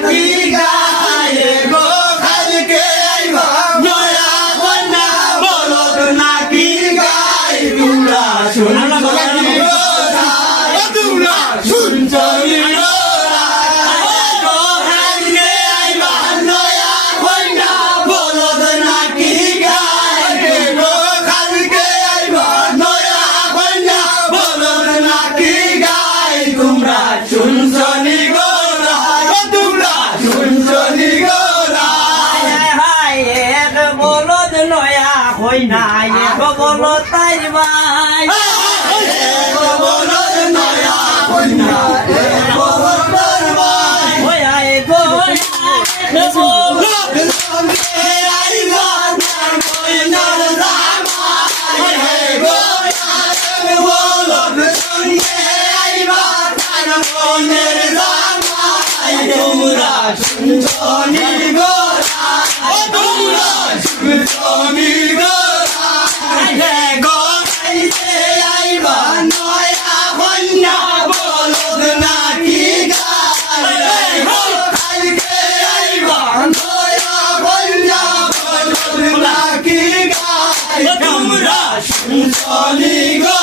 নাকি গায়ে গো কালকে আইবা নয়া কন্যা বলদ নাকি গায়ে তোমরা শুনছনি গো তোমরা শুনছনি গো কালকে আইবা নয়া কন্যা বলদ নাকি গায়ে গো কালকে আইবা নয়া কন্যা বলদ নাকি গায়ে তোমরা শুনছনি গো তোমরা শুনছনি গো হায় এক বলদ নয়া হই না এক বলদ তাই ভাই বলদ নয়া কন্যা বলদ ভাই ওই আয় গো এক বলদ সঙ্গে আইবা কন্যার জামাই গো বলদ সঙ্গে আইবা কন্যার জামাই তোমরা শুনছনি গো তোমরা শুনছনি গো গো আইতে আইবা নয়া কন্যা বলদ নাকি গায়ে গো কালকে আইবা নয়া কন্যা বলদ নাকি গায়ে তোমরা শুনছনি গো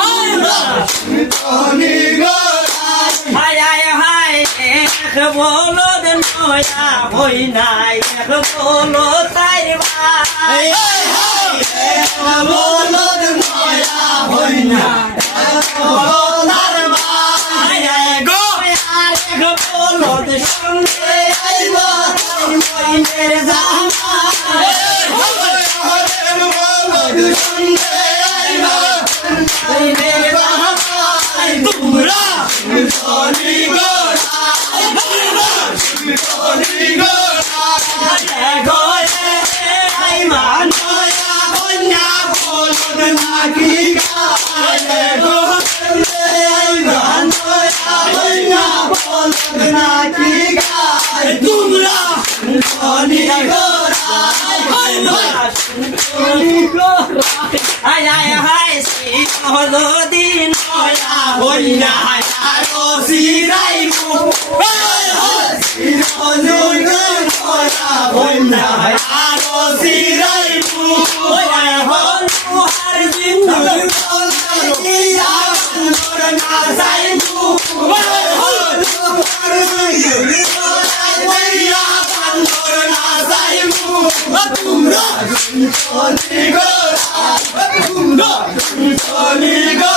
তোমরা শুনছনি গো হায় হায় হায় এক বলদ নয়া হই না এক বলদ তাই ভাই বলদ নয়া হই না বলদার ভাই গো এক বলদ সঙ্গে আইবা মইনের জামাই বলদ সঙ্গে আইবা মইনের জামাই তোমরা শুনছনি গো তোমরা শুনছনি গো গো আইবা নয়া কন্যা বলদ নাকি গায়ে গো আইবা নয়া কন্যা বলদ নাকি গায়ে তোমরা শুনছনি গো হায় হায় হায় শ্রী দিন নয়া হই না আরো সিরাইমু আরো সিরাইমু আর দিন না যাইমু না যাইমু তোমরা শুনছনি গো তোমরা শুনছনি গো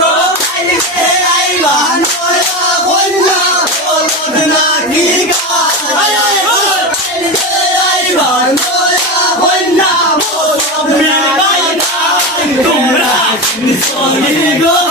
গো কালকে আইবা নয়া কন্যা বলদ নাকি গায়ে গো কালকে আইবা নয়া কন্যা বলদ নাকি গায়ে তোমরা শুনছনি গো